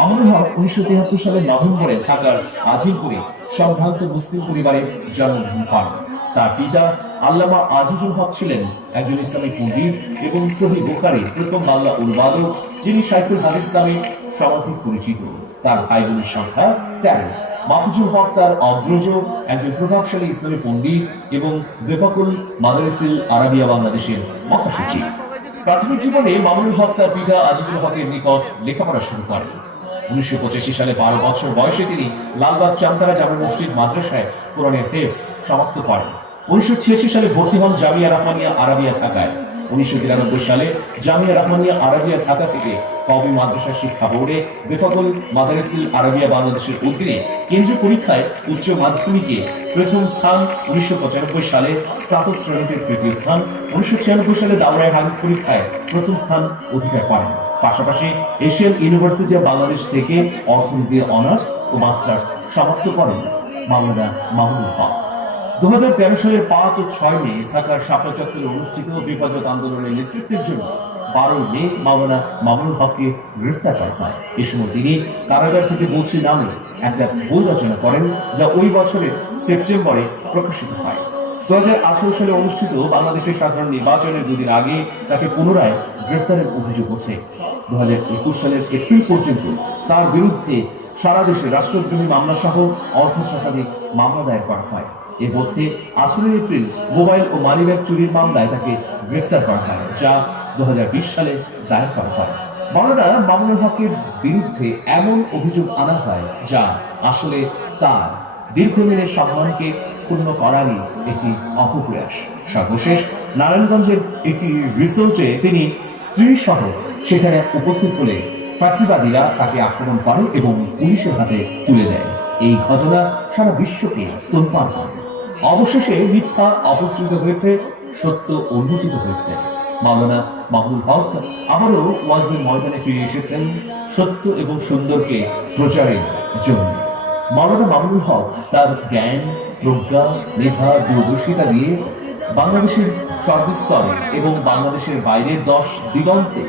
মামুনুল হক 1973 সালের নভেম্বরে ঢাকার আজিমপুরে সম্ভ্রান্ত মুসলিম পরিবারে জন্মগ্রহণ করেন। তার পিতা আল্লামা আজিজুল হক ছিলেন একজন ইসলামী পণ্ডিত এবং সহিহ বুখারীর প্রথম বাংলা অনুবাদক, যিনি শাইখুল হাদিস নামে সর্বাধিক পরিচিত। তার ভাই বোনের সংখ্যা 13। মাহফুজুল হক তার অগ্রজ, একজন প্রভাবশালী ইসলামী পণ্ডিত এবং বেফাকুল মাদারিসিল আরাবিয়া বাংলাদেশের মহাসচিব। প্রাথমিক জীবনে মামুনুল হক তার পিতা আজিজুল হকের নিকট লেখাপড়া শুরু করেন। 1985 সালে 12 বছর বয়সে তিনি লালবাগ চামতারা জামে মসজিদ মাদ্রাসায় কোরআনের হিফজ সমাপ্ত করেন। 1986 সালে ভর্তি হন জামিয়া রহমানিয়া আরাবিয়া ঢাকায়। 1993 সালে জামিয়া রহমানিয়া আরাবিয়া ঢাকা থেকে কওমি মাদ্রাসা শিক্ষা বোর্ডে বেফাকুল মাদারিসিল আরাবিয়া বাংলাদেশের অধীনে কেন্দ্রীয় পরীক্ষায় উচ্চ মাধ্যমিকে প্রথম স্থান, 1995 সালে স্নাতক শ্রেণীতে তৃতীয় স্থান, 1996 সালে দাওরায়ে হাদিস পরীক্ষায় প্রথম স্থান অধিকার করেন। পাশাপাশি এশিয়ান ইউনিভার্সিটি অব বাংলাদেশ থেকে অর্থনীতি অনার্স ও মাস্টার্স সমাপ্ত করেন মাওলানা মামুনুল হক। 2013 সালের 5 ও 6 মে ঢাকার শাপলা চত্বরে অনুষ্ঠিত হেফাজত আন্দোলনের নেতৃত্বের জন্য 12 মে মাওলানা মামুনুল হককে গ্রেফতার করা হয়। এ সময় তিনি কারাগার থেকে বলছি নামে একটা বই রচনা করেন, যা ওই বছরের সেপ্টেম্বরে প্রকাশিত হয়। 2018 সালে অনুষ্ঠিত বাংলাদেশের সাধারণ নির্বাচনের দুদিন আগে তাকে পুনরায় গ্রেফতারের অভিযোগ ওঠে। 2021 সালের এপ্রিল পর্যন্ত তার বিরুদ্ধে সারা দেশে রাষ্ট্রদ্রোহী মামলা সহ অর্ধশতাধিক মামলা দায়ের করা হয়। এর মধ্যে 18 এপ্রিল মোবাইল ও মানিব্যাগ চুরির মামলায় তাকে গ্রেফতার করা হয়, যা 2020 সালে দায়ের করা হয়। মাওলানা মামুনুল হকের বিরুদ্ধে এমন অভিযোগ আনা হয় যা আসলে তার দীর্ঘদিনের সম্মানকে ক্ষুণ্ণ করারই একটি অপপ্রয়াস। সর্বশেষ নারায়ণগঞ্জের একটি রিসোর্টে তিনি স্ত্রী সহ সেখানে উপস্থিত হলে ফাঁসিবাদীরা তাকে আক্রমণ করে এবং পুলিশের হাতে তুলে দেয়। এই ঘটনা সারা বিশ্বকে তোলপাড় করে। অবশেষে মিথ্যা অপসৃত হয়েছে, সত্য উন্মোচিত হয়েছে। মাওলানা মামুনুল হক আবারও ওয়াজের ময়দানে ফিরে এসেছেন সত্য এবং সুন্দরকে প্রচারের জন্য। মাওলানা মামুনুল হক তার জ্ঞান, প্রজ্ঞা, মেধা, দূরদর্শিতা দিয়ে বাংলাদেশের সর্বস্তরে এবং বাংলাদেশের বাইরের 10 দিগন্তে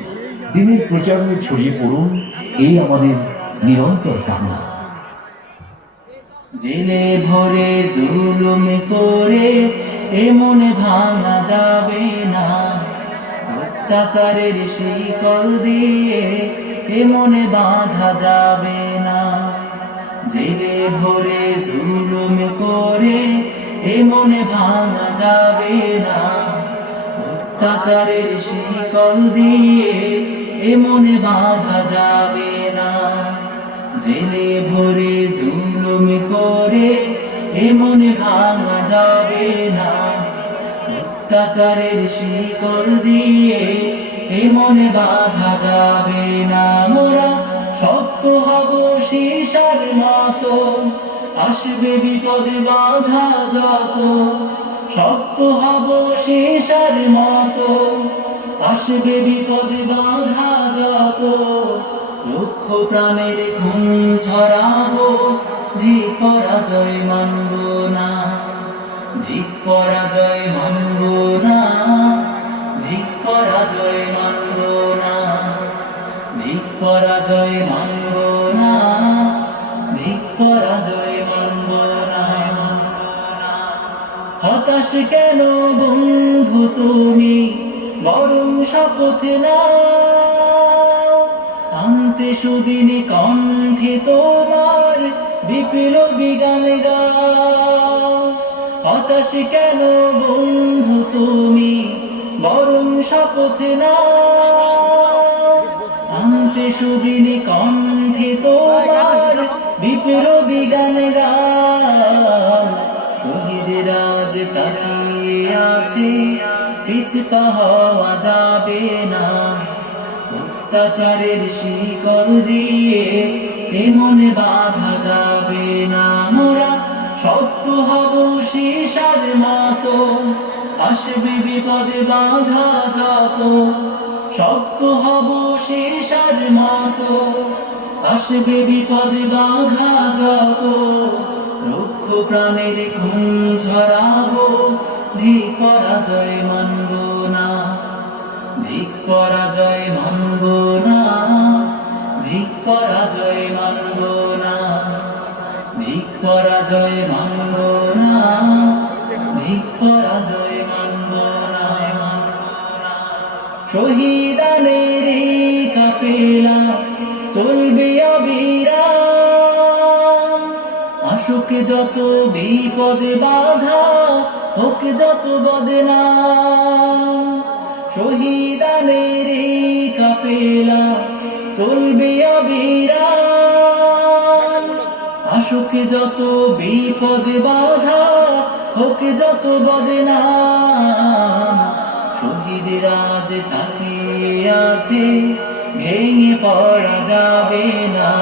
দিনের প্রচারণে ছড়িয়ে পড়ুন, এই আমাদের নিরন্তর কামনা। জেলে ভরে জুলুম করে এ মনে ভাঙা যাবে না, অত্যাচারের শিকল দিয়ে এ মনে বাঁধা যাবে না। জেলে ভরে জুলুম করে এ মনে ভাঙা যাবে না, অত্যাচারের শিকল দিয়ে এ মনে বাঁধা যাবে না। জেলে ভরে জুলুম করে এ মনে ভাঙা যাবে না, অত্যাচারের শিকল দিয়ে এ মনে বাঁধা যাবে না। মোরা শক্ত হব সীসার মতো, আসবে বিপদে বাধা যত। শক্ত হব সীসার মতো, আসবে বিপদে বাধা যত। লক্ষ প্রাণের খুন ঝরাবো, ধিক পরাজয় মানব না, ধিক পরাজয় মানব না, ধিক পরাজয় মানব না, ধিক পরাজয় মানব না, ধিক পরাজয় মানব না। হতাশ কেন বন্ধু তুমি, বরং শপথ নাও, আনতে সুদিন কণ্ঠে তোমার বিপ্লবী গান গাও। হতাশ কেন বন্ধু তুমি, বরং শপথ নাও, আনতে সুদিন কণ্ঠে তোমার বিপ্লবী গান গাও। শহীদের আজ তাকিয়ে আছে, পিছপা হওয়া যাবে না, অত্যাচারের শিকল দিয়ে এ মনে বাঁধা যাবে না। মোরা শক্ত হব সীসার মতো, আসবে বিপদে বাধা যত। শক্ত হব সীসার মতো, আসবে বিপদে বাধা যত। লক্ষ প্রাণের খুন ঝরাবো, ধিক পরাজয় মানব না, ধিক পরাজয় মানব না, ধিক পরাজয় মানব না, ধিক পরাজয় মানব না, ধিক পরাজয় মানব না। শহীদানের এই কাফেলা চলবে অবিরাম, আসুক যত বিপদ বাধা, হোক যত বদনাম। শহীদানের এই কাফেলা চলবে অবিরাম, আসুক যত বিপদ বাধা, হোক যত বদনাম। শহীদরা যে তাকিয়ে আছে, ভেঙে পড়া যাবে না,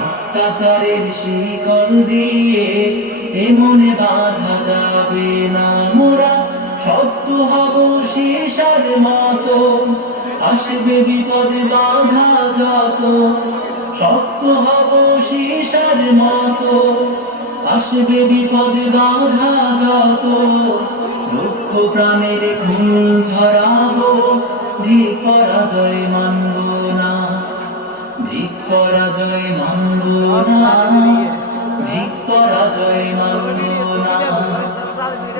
অত্যাচারের শিকল দিয়ে এ মনে বাঁধা যাবে না। মোরা সত্য হব সীসার মতো, আসবে বিপদ বাধা যত। সত্য হব সীসার মতো, আসবে বিপদ বাধা যত। লক্ষ প্রাণের খুন ঝরাবো, ধিক পরাজয় মানব না, ধিক পরাজয় মানব না, ধিক পরাজয় মানব না,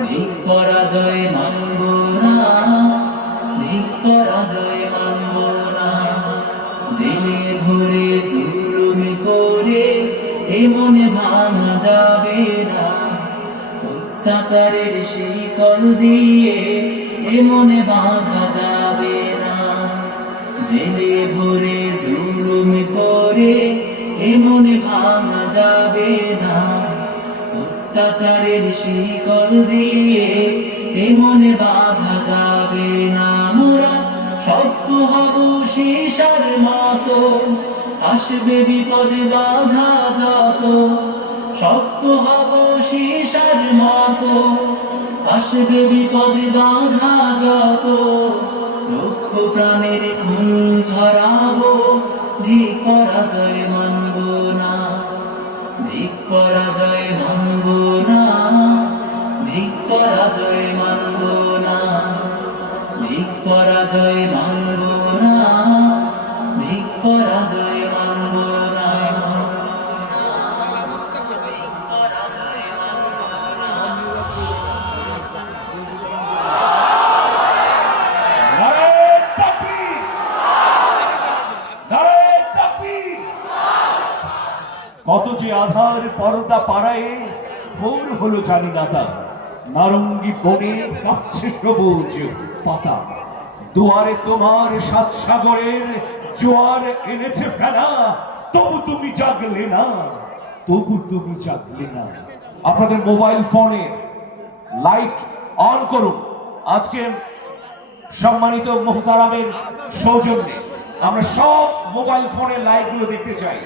ধিক পরাজয় মানব না, ধিক পরাজয় মানব না। জেলে ভরে জুলুম করে এ মনে ভাঙা যাবে না, অত্যাচারের শিকল দিয়ে এ মনে বাঁধা যাবে না। জেলে ভরে জুলুম করে এ মনে ভাঙা যাবে না, অত্যাচারের শিকল দিয়ে এ মনে বাঁধা যাবে না। মোরা সত্য হব সীসার মতো, আসবে বিপদ বাধা যত। সত্য হব সীসার মতো, আসবে বিপদ বাধা যত। লক্ষ প্রাণের খুন ঝরাবো, ধিক পরাজয় মানব না, ধিক পরাজয় মানব না, ধিক পরাজয় মানব না, ধিক পরাজয় মানব না, ধিক পরাজয় মানব না, ধিক পরাজয় মানব না। নারায়ে তাকবীর! নারায়ে তাকবীর! কত যে আধার পর্দা পাড়ায় ভোর হলো জানি না তা, নারঙ্গি বনে কাঁপছে সবুজ পাতা। দুয়ারে তোমার সাত সাগরের জোয়ার এনেছে ফেলা, তবু তুমি জাগলে না, তবু তুমি জাগলে না। আপনাদের মোবাইল ফোনে লাইট অন করুন। আজকে সম্মানিত মোহতারামের সৌজন্যে আমরা সব মোবাইল ফোনের লাইটগুলো দেখতে চাই।